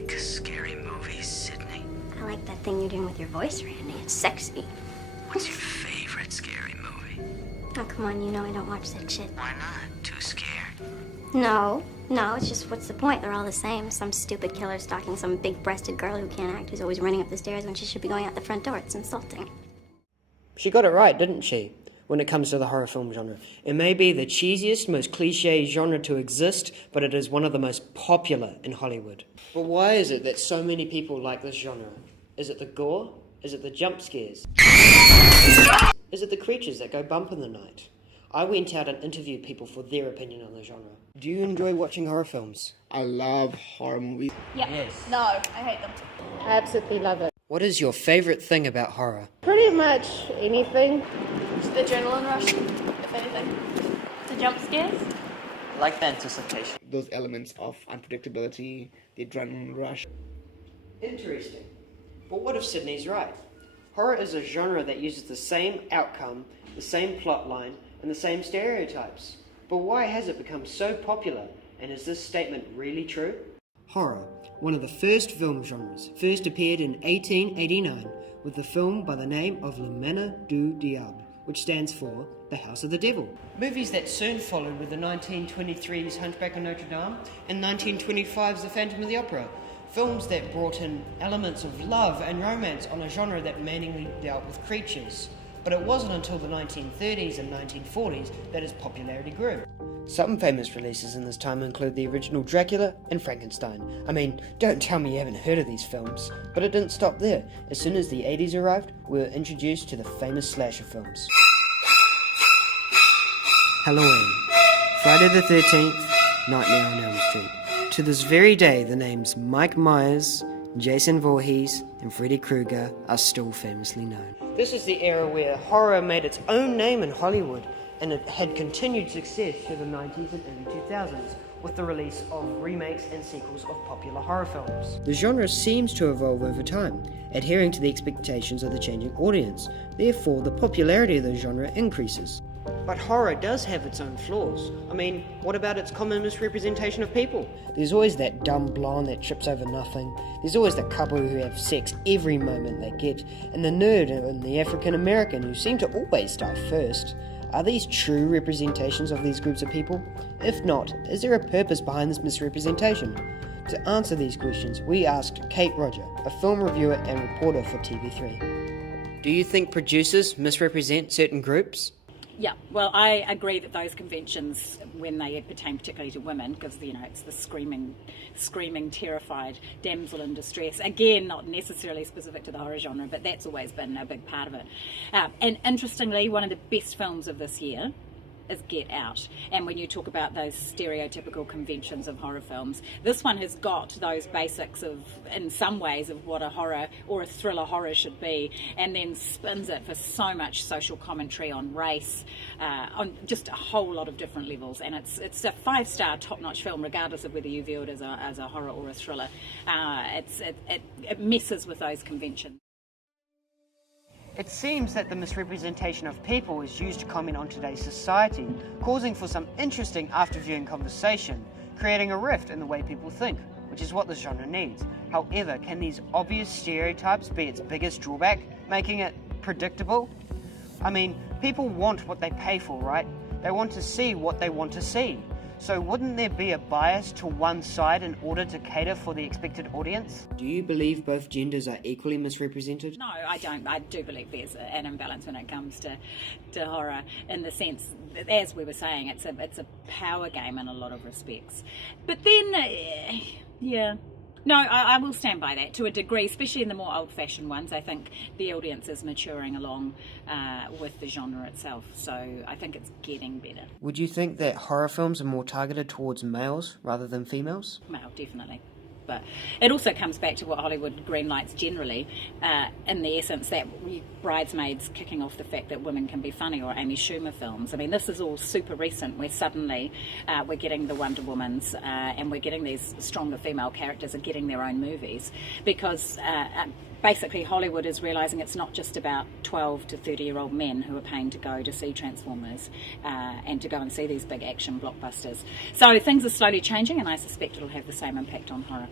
like scary movies, Sydney? I like that thing you're doing with your voice, Randy. It's sexy. What's your favorite scary movie? Oh, come on, you know I don't watch that shit. Why not? Too scared? No, it's just what's the point? They're all the same. Some stupid killer stalking some big-breasted girl who can't act, who's always running up the stairs when she should be going out the front door. It's insulting. She got it right, didn't she, when it comes to the horror film genre? It may be the cheesiest, most cliché genre to exist, but it is one of the most popular in Hollywood. But why is it that so many people like this genre? Is it the gore? Is it the jump scares? Is it the creatures that go bump in the night? I went out and interviewed people for their opinion on the genre. Do you enjoy watching horror films? I love horror movies. Yeah. Yes. No, I hate them. I absolutely love it. What is your favourite thing about horror? Pretty much anything. Just the adrenaline rush, if anything. The jump scares. I like the anticipation. Those elements of unpredictability, the adrenaline rush. Interesting. But what if Sydney's right? Horror is a genre that uses the same outcome, the same plot line, and the same stereotypes. But why has it become so popular? And is this statement really true? Horror, one of the first film genres, first appeared in 1889 with the film by the name of Le Manor du Diable, which stands for The House of the Devil. Movies that soon followed were the 1923's Hunchback of Notre Dame and 1925's The Phantom of the Opera. Films that brought in elements of love and romance on a genre that mainly dealt with creatures. But it wasn't until the 1930s and 1940s that its popularity grew. Some famous releases in this time include the original Dracula and Frankenstein. I mean, don't tell me you haven't heard of these films. But it didn't stop there. As soon as the 80s arrived, we were introduced to the famous slasher films. Halloween, Friday the 13th, Nightmare on Elm Street. To this very day, the names Mike Myers, Jason Voorhees, and Freddy Krueger are still famously known. This is the era where horror made its own name in Hollywood, and it had continued success through the 90s and early 2000s, with the release of remakes and sequels of popular horror films. The genre seems to evolve over time, adhering to the expectations of the changing audience. Therefore, the popularity of the genre increases. But horror does have its own flaws. I mean, what about its common misrepresentation of people? There's always that dumb blonde that trips over nothing. There's always the couple who have sex every moment they get, and the nerd and the African American who seem to always start first. Are these true representations of these groups of people? If not, is there a purpose behind this misrepresentation? To answer these questions, we asked Kate Roger, a film reviewer and reporter for TV3. Do you think producers misrepresent certain groups? Yeah, well, I agree that those conventions, when they pertain particularly to women, because, you know, it's the screaming, terrified damsel in distress, again, not necessarily specific to the horror genre, but that's always been a big part of it. And interestingly, one of the best films of this year is Get Out. And when you talk about those stereotypical conventions of horror films, this one has got those basics of, in some ways, of what a horror or a thriller horror should be, and then spins it for so much social commentary on race, on just a whole lot of different levels. And it's a 5-star top-notch film, regardless of whether you view it as a horror or a thriller. It messes with those conventions. It seems that the misrepresentation of people is used to comment on today's society, causing for some interesting after-viewing conversation, creating a rift in the way people think, which is what this genre needs. However, can these obvious stereotypes be its biggest drawback, making it predictable? I mean, people want what they pay for, right? They want to see what they want to see. So wouldn't there be a bias to one side in order to cater for the expected audience? Do you believe both genders are equally misrepresented? No, I don't. I do believe there's an imbalance when it comes to horror, in the sense that, as we were saying, it's a power game in a lot of respects. But then, yeah. No, I will stand by that to a degree, especially in the more old-fashioned ones. I think the audience is maturing along with the genre itself, so I think it's getting better. Would you think that horror films are more targeted towards males rather than females? Male, definitely. But it also comes back to what Hollywood greenlights generally, in the essence that Bridesmaids kicking off the fact that women can be funny, or Amy Schumer films. I mean, this is all super recent, where suddenly we're getting the Wonder Womans and we're getting these stronger female characters are getting their own movies, because basically Hollywood is realising it's not just about 12 to 30-year-old men who are paying to go to see Transformers and to go and see these big action blockbusters. So things are slowly changing, and I suspect it'll have the same impact on horror.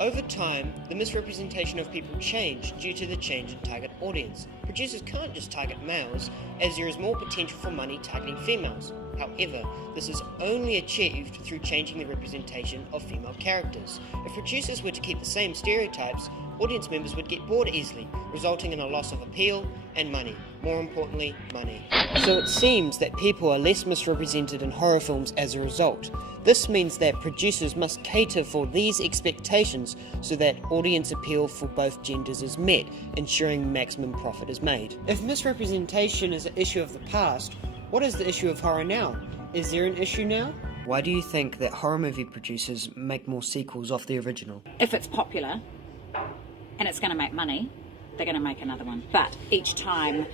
Over time, the misrepresentation of people changed due to the change in target audience. Producers can't just target males, as there is more potential for money targeting females. However, this is only achieved through changing the representation of female characters. If producers were to keep the same stereotypes, audience members would get bored easily, resulting in a loss of appeal and money. More importantly, money. So it seems that people are less misrepresented in horror films as a result. This means that producers must cater for these expectations so that audience appeal for both genders is met, ensuring maximum profit is made. If misrepresentation is an issue of the past, what is the issue of horror now? Is there an issue now? Why do you think that horror movie producers make more sequels off the original? If it's popular and it's going to make money, they're going to make another one. But each time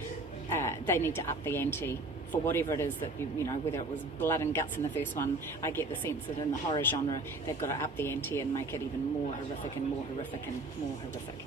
they need to up the ante for whatever it is that, you know, whether it was blood and guts in the first one, I get the sense that in the horror genre, they've got to up the ante and make it even more horrific and more horrific and more horrific.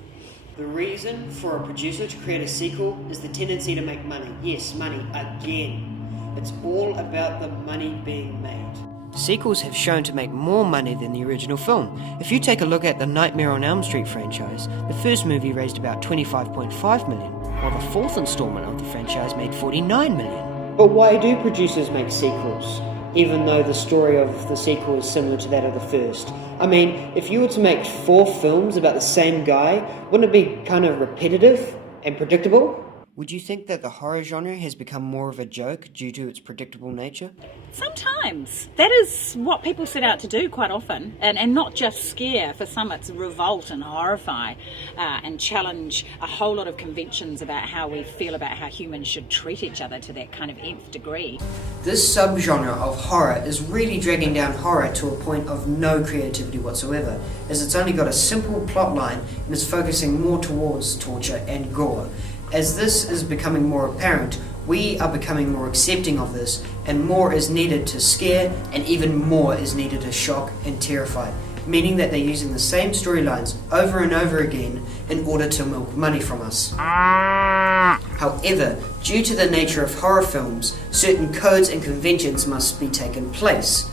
The reason for a producer to create a sequel is the tendency to make money. Yes, money again. It's all about the money being made. Sequels have shown to make more money than the original film. If you take a look at the Nightmare on Elm Street franchise, the first movie raised about $25.5 million, while the fourth installment of the franchise made $49 million. But why do producers make sequels, even though the story of the sequel is similar to that of the first? I mean, if you were to make 4 films about the same guy, wouldn't it be kind of repetitive and predictable? Would you think that the horror genre has become more of a joke due to its predictable nature? Sometimes. That is what people set out to do quite often. And not just scare. For some it's revolt and horrify and challenge a whole lot of conventions about how we feel about how humans should treat each other to that kind of nth degree. This subgenre of horror is really dragging down horror to a point of no creativity whatsoever, as it's only got a simple plot line and is focusing more towards torture and gore. As this is becoming more apparent, we are becoming more accepting of this, and more is needed to scare, and even more is needed to shock and terrify, meaning that they're using the same storylines over and over again in order to milk money from us. However, due to the nature of horror films, certain codes and conventions must be taken place.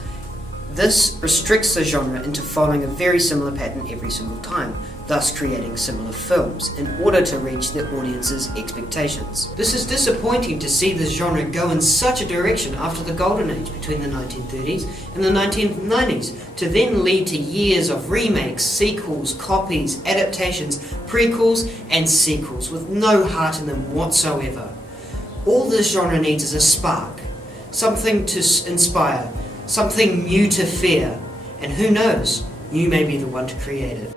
This restricts the genre into following a very similar pattern every single time, thus creating similar films, in order to reach the audience's expectations. This is disappointing to see this genre go in such a direction after the golden age between the 1930s and the 1990s, to then lead to years of remakes, sequels, copies, adaptations, prequels, and sequels with no heart in them whatsoever. All this genre needs is a spark, something to inspire, something new to fear, and who knows, you may be the one to create it.